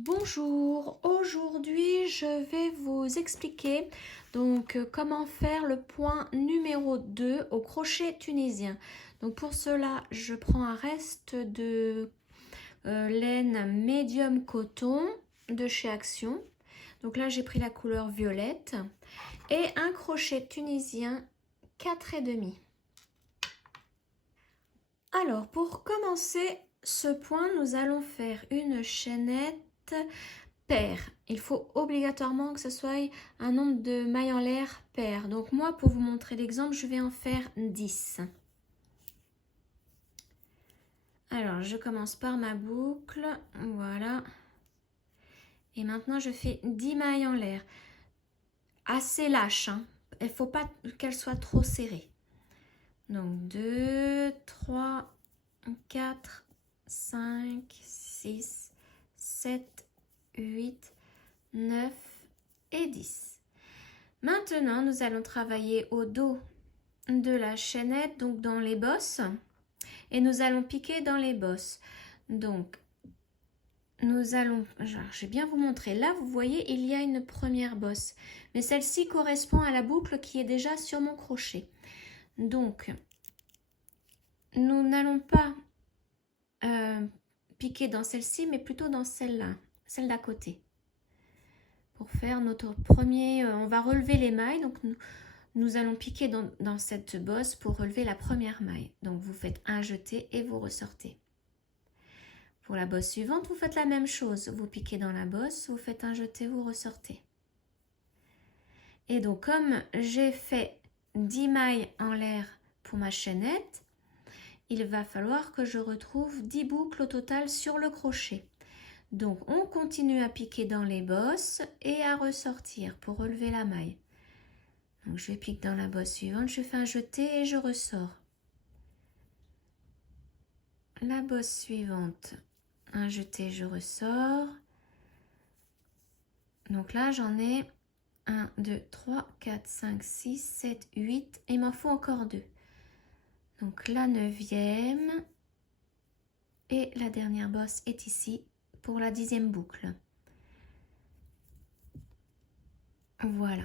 Bonjour, aujourd'hui je vais vous expliquer comment faire le point numéro 2 au crochet tunisien. Donc pour cela je prends un reste de laine médium coton de chez Action. Donc là j'ai pris la couleur violette et un crochet tunisien 4,5. Alors pour commencer ce point nous allons faire une chaînette paire. Il faut obligatoirement que ce soit un nombre de mailles en l'air pair. Donc moi, pour vous montrer l'exemple, je vais en faire 10. Alors, je commence par ma boucle. Voilà. Et maintenant, je fais 10 mailles en l'air. Assez lâche, hein. Il ne faut pas qu'elle soit trop serrée. Donc 2, 3, 4, 5, 6, 7, 8, 9 et 10. Maintenant, nous allons travailler au dos de la chaînette, donc dans les bosses, et nous allons piquer dans les bosses. Donc, nous allons, je vais bien vous montrer. Là, vous voyez, il y a une première bosse, mais celle-ci correspond à la boucle qui est déjà sur mon crochet. Donc, nous n'allons pas piquer dans celle-ci, mais plutôt dans celle-là, celle d'à côté. Pour faire notre premier, on va relever les mailles, donc nous allons piquer dans cette bosse pour relever la première maille. Donc vous faites un jeté et vous ressortez. Pour la bosse suivante, vous faites la même chose. Vous piquez dans la bosse, vous faites un jeté, vous ressortez. Et donc comme j'ai fait 10 mailles en l'air pour ma chaînette, il va falloir que je retrouve 10 boucles au total sur le crochet. Donc on continue à piquer dans les bosses et à ressortir pour relever la maille. Donc je pique dans la bosse suivante, je fais un jeté et je ressors. La bosse suivante, un jeté, je ressors. Donc là j'en ai 1, 2, 3, 4, 5, 6, 7, 8 et il m'en faut encore 2. Donc la 9e et la dernière bosse est ici pour la 10e boucle. Voilà.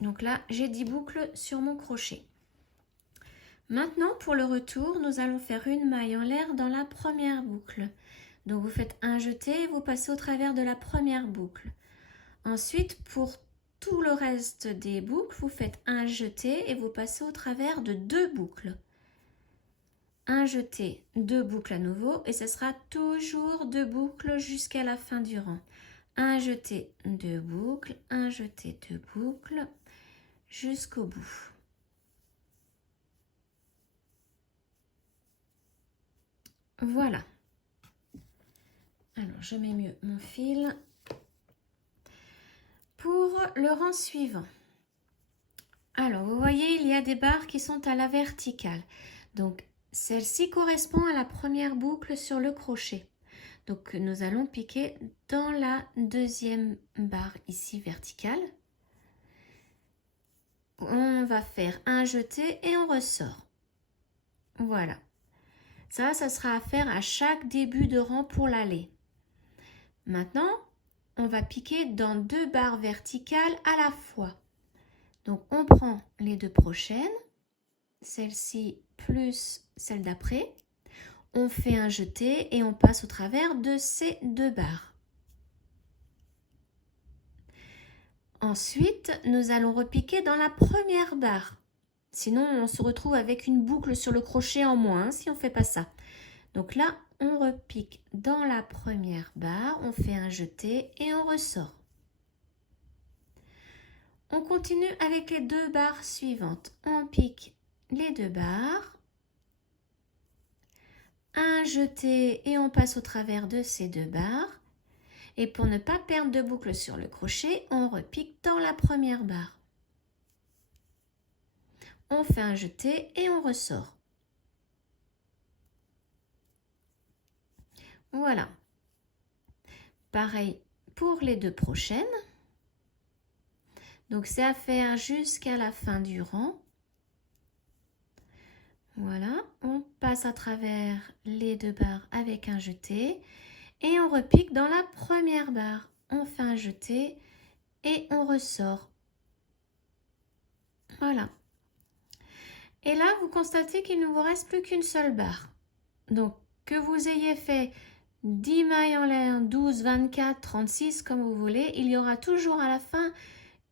Donc là, j'ai 10 boucles sur mon crochet. Maintenant, pour le retour, nous allons faire une maille en l'air dans la première boucle. Donc vous faites un jeté et vous passez au travers de la première boucle. Ensuite, pour tout le reste des boucles, vous faites un jeté et vous passez au travers de 2 boucles. Un jeté, 2 boucles à nouveau et ce sera toujours 2 boucles jusqu'à la fin du rang. Un jeté, 2 boucles, un jeté, 2 boucles jusqu'au bout. Voilà. Alors, je mets mieux mon fil. Pour le rang suivant. Alors, vous voyez, il y a des barres qui sont à la verticale. Donc, celle-ci correspond à la première boucle sur le crochet. Donc, nous allons piquer dans la deuxième barre ici verticale. On va faire un jeté et on ressort. Voilà. Ça sera à faire à chaque début de rang pour l'aller. Maintenant, on va piquer dans 2 barres verticales à la fois. Donc, on prend les 2 prochaines, celle-ci plus celle d'après. On fait un jeté et on passe au travers de ces 2 barres. Ensuite, nous allons repiquer dans la première barre. Sinon, on se retrouve avec une boucle sur le crochet en moins si on ne fait pas ça. Donc là, on repique dans la première barre, on fait un jeté et on ressort. On continue avec les 2 barres suivantes. On pique les 2 barres, un jeté et on passe au travers de ces 2 barres. Et pour ne pas perdre de boucle sur le crochet, on repique dans la première barre. On fait un jeté et on ressort. Voilà. Pareil pour les 2 prochaines. Donc c'est à faire jusqu'à la fin du rang. Voilà, on passe à travers les 2 barres avec un jeté et on repique dans la première barre. On fait un jeté et on ressort. Voilà. Et là, vous constatez qu'il ne vous reste plus qu'une seule barre. Donc, que vous ayez fait 10 mailles en l'air, 12, 24, 36, comme vous voulez, il y aura toujours à la fin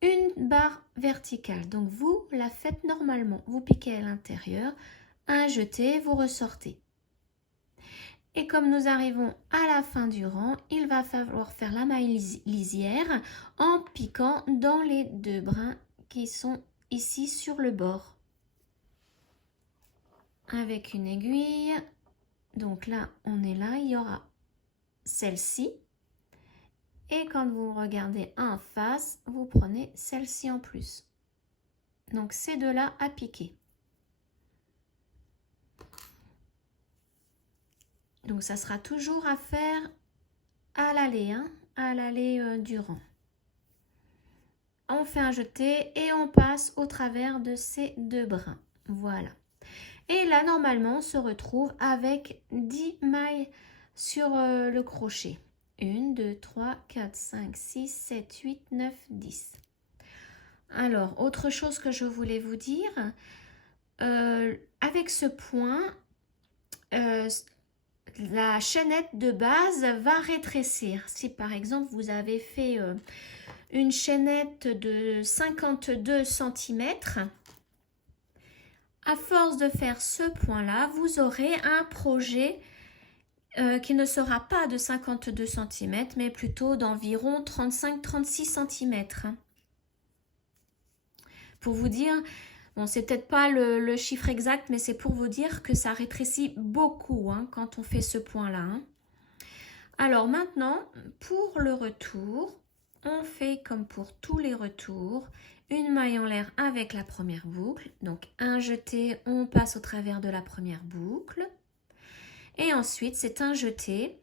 une barre verticale. Donc, vous la faites normalement. Vous piquez à l'intérieur, un jeté, vous ressortez. Et comme nous arrivons à la fin du rang, il va falloir faire la maille lisière en piquant dans les deux brins qui sont ici sur le bord. Avec une aiguille, donc là, on est là, il y aura celle-ci. Et quand vous regardez en face, vous prenez celle-ci en plus. Donc, ces deux-là à piquer. Donc, ça sera toujours à faire à l'aller, hein, à l'aller du rang. On fait un jeté et on passe au travers de ces deux brins. Voilà. Et là, normalement, on se retrouve avec 10 mailles sur le crochet. 1, 2, 3, 4, 5, 6, 7, 8, 9, 10. Alors, autre chose que je voulais vous dire, avec ce point, la chaînette de base va rétrécir. Si par exemple, vous avez fait une chaînette de 52 cm, à force de faire ce point-là, vous aurez un projet qui ne sera pas de 52 cm, mais plutôt d'environ 35-36 cm. Pour vous dire, bon, c'est peut-être pas le chiffre exact, mais c'est pour vous dire que ça rétrécit beaucoup hein, quand on fait ce point-là. Hein. Alors maintenant, pour le retour, on fait comme pour tous les retours, une maille en l'air avec la première boucle. Donc un jeté, on passe au travers de la première boucle. Et ensuite, c'est un jeté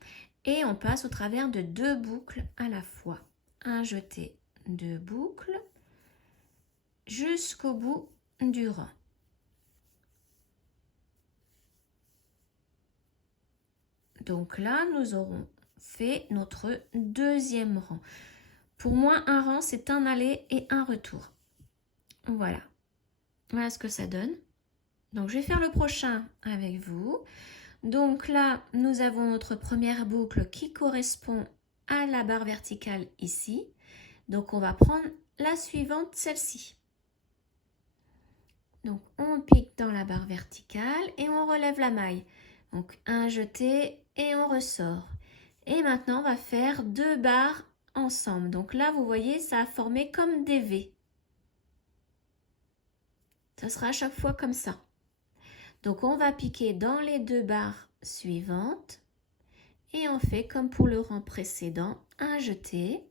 et on passe au travers de deux boucles à la fois. Un jeté, deux boucles jusqu'au bout du rang. Donc là, nous aurons fait notre deuxième rang. Pour moi, un rang, c'est un aller et un retour. Voilà. Voilà ce que ça donne. Donc, je vais faire le prochain avec vous. Donc là, nous avons notre première boucle qui correspond à la barre verticale ici. Donc, on va prendre la suivante, celle-ci. Donc, on pique dans la barre verticale et on relève la maille. Donc, un jeté et on ressort. Et maintenant, on va faire deux barres ensemble. Donc là, vous voyez, ça a formé comme des V. Ça sera à chaque fois comme ça. Donc, on va piquer dans les deux barres suivantes. Et on fait comme pour le rang précédent, un jeté.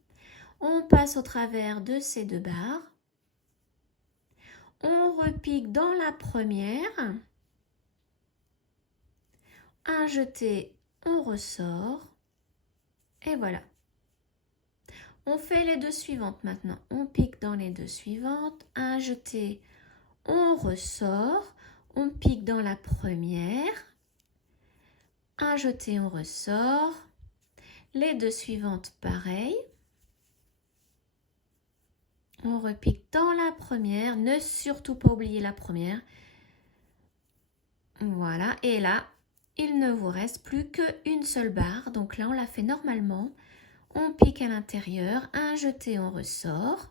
On passe au travers de ces deux barres. On repique dans la première. Un jeté, on ressort. Et voilà. On fait les deux suivantes maintenant. On pique dans les deux suivantes. Un jeté, on ressort. On pique dans la première. Un jeté, on ressort. Les deux suivantes, pareil. On repique dans la première. Ne surtout pas oublier la première. Voilà. Et là, il ne vous reste plus qu'une seule barre. Donc là, on la fait normalement. On pique à l'intérieur. Un jeté, on ressort.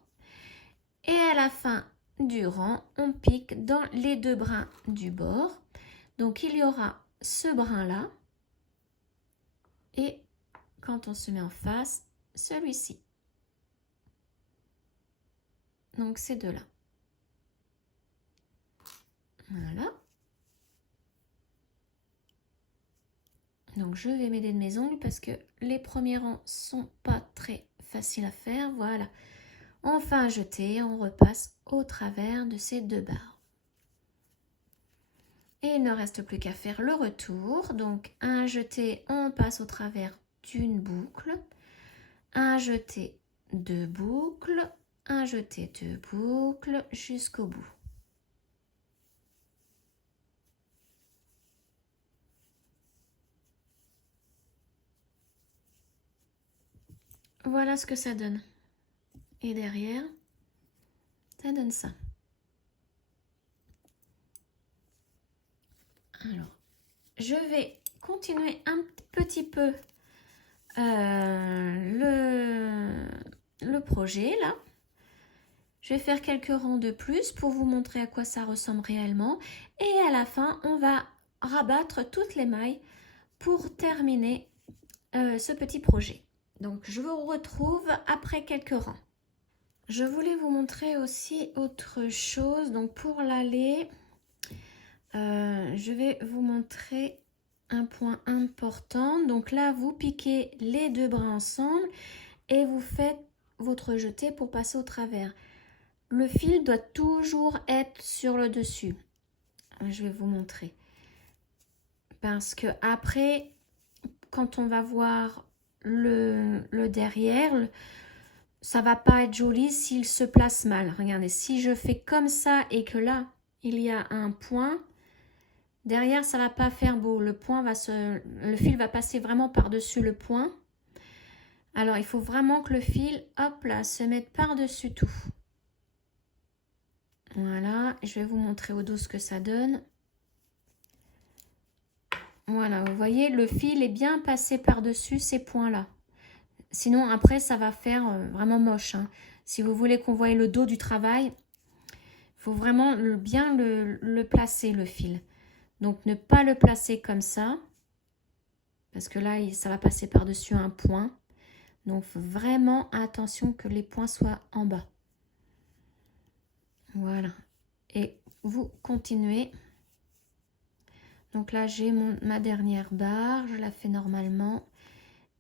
Et à la fin du rang, on pique dans les deux brins du bord. Donc, il y aura ce brin-là. Et quand on se met en face, celui-ci. Donc, ces deux-là. Voilà. Donc, je vais m'aider de mes ongles parce que les premiers rangs sont pas très faciles à faire. Voilà. On fait un jeté, on repasse au travers de ces deux barres. Et il ne reste plus qu'à faire le retour. Donc, un jeté, on passe au travers d'une boucle. Un jeté, deux boucles. Un jeté, deux boucles jusqu'au bout. Voilà ce que ça donne. Et derrière, ça donne ça. Alors, je vais continuer un petit peu le projet là. Je vais faire quelques rangs de plus pour vous montrer à quoi ça ressemble réellement. Et à la fin, on va rabattre toutes les mailles pour terminer ce petit projet. Donc, je vous retrouve après quelques rangs. Je voulais vous montrer aussi autre chose. Donc, pour l'aller, je vais vous montrer un point important. Donc là, vous piquez les deux bras ensemble et vous faites votre jeté pour passer au travers. Le fil doit toujours être sur le dessus. Je vais vous montrer. Parce que après, quand on va voir le derrière, ça va pas être joli s'il se place mal. Regardez, si je fais comme ça et que là, il y a un point, derrière, ça va pas faire beau. Le fil va passer vraiment par-dessus le point. Alors, il faut vraiment que le fil, hop là, se mette par-dessus tout. Voilà, je vais vous montrer au dos ce que ça donne. Voilà, vous voyez, le fil est bien passé par-dessus ces points-là. Sinon, après, ça va faire vraiment moche. Hein. Si vous voulez qu'on voie le dos du travail, il faut vraiment bien le placer, le fil. Donc, ne pas le placer comme ça. Parce que là, ça va passer par-dessus un point. Donc, faut vraiment attention que les points soient en bas. Voilà. Et vous continuez. Donc là, j'ai ma dernière barre. Je la fais normalement.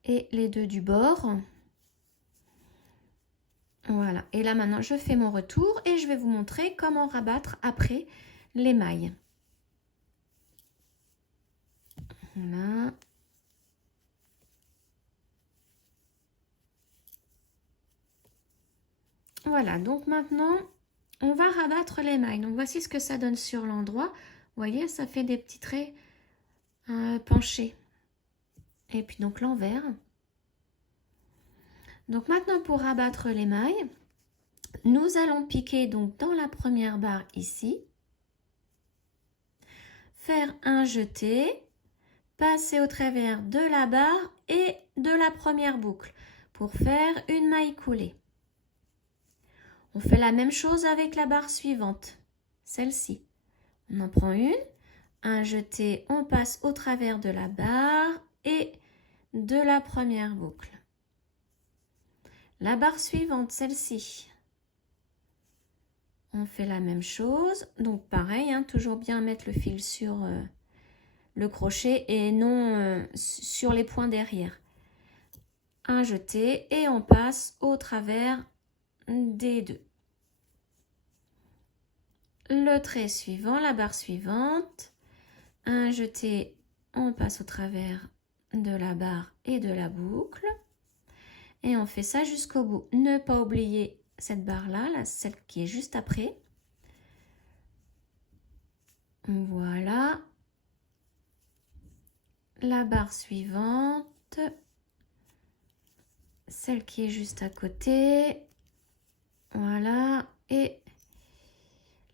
Et les deux du bord. Voilà. Et là, maintenant, je fais mon retour. Et je vais vous montrer comment rabattre après les mailles. Voilà. Voilà. Donc maintenant, on va rabattre les mailles. Donc voici ce que ça donne sur l'endroit. Vous voyez, ça fait des petits traits penchés. Et puis donc l'envers. Donc maintenant pour rabattre les mailles, nous allons piquer donc dans la première barre ici. Faire un jeté, passer au travers de la barre et de la première boucle pour faire une maille coulée. On fait la même chose avec la barre suivante, celle-ci. On en prend une, un jeté, on passe au travers de la barre et de la première boucle. La barre suivante, celle-ci, on fait la même chose. Donc pareil, hein, toujours bien mettre le fil sur le crochet et non sur les points derrière. Un jeté et on passe au travers des deux. Le trait suivant, la barre suivante, un jeté, on passe au travers de la barre et de la boucle. Et on fait ça jusqu'au bout. Ne pas oublier cette barre-là, celle qui est juste après. Voilà. La barre suivante. Celle qui est juste à côté. Voilà. Et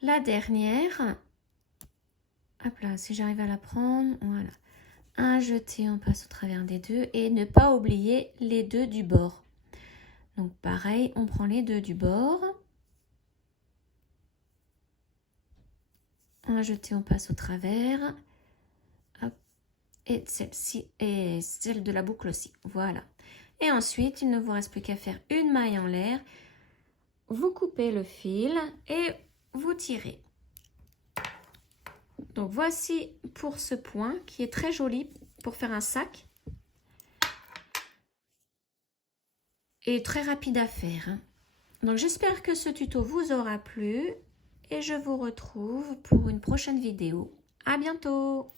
la dernière. Hop là, si j'arrive à la prendre. Voilà. Un jeté, on passe au travers des deux. Et ne pas oublier les deux du bord. Donc pareil, on prend les deux du bord. Un jeté, on passe au travers. Hop. Et celle-ci et celle de la boucle aussi. Voilà. Et ensuite, il ne vous reste plus qu'à faire une maille en l'air. Vous coupez le fil et vous tirez. Donc voici pour ce point qui est très joli pour faire un sac. Et très rapide à faire. Hein. Donc j'espère que ce tuto vous aura plu et je vous retrouve pour une prochaine vidéo. À bientôt!